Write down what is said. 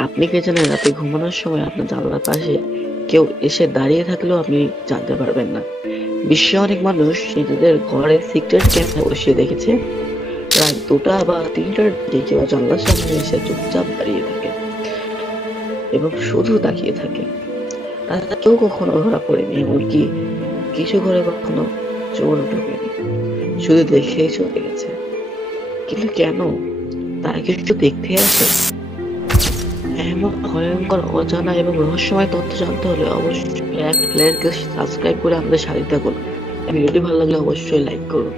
আপনি কি জানেন রাতে ঘুমানোর সময় আপনার জানালার পাশে কেউ এসে দাঁড়িয়ে থাকলেও আপনি জানতে পারবেন না। বিশ্বে অনেক মানুষ নিজেদের ঘরে সিক্রেট ক্যামেরা বসিয়ে দেখেছে। রাত ২টা বা ৩টার দিকে কেউ জানলার সামনে এসে চুপচাপ দাঁড়িয়ে থাকে এবং শুধু তাকিয়ে থাকে। তারা কেউ কখনো ধরা পড়েনি, এমনকি কিছু ঘরে কখনো চোরও ঢোকেনি, শুধু দেখেই চলে গেছে। কিন্তু কেন? তারা কি শুধু দেখতে আসে? এমন ভয়ঙ্কর, অজানা এবং রহস্যময় তথ্য জানতে হলে অবশ্যই এক প্লেয়ারকে সাবস্ক্রাইব করে আমাদের সাথে থাকুন। ভিডিওটি ভালো লাগলে অবশ্যই লাইক করুন।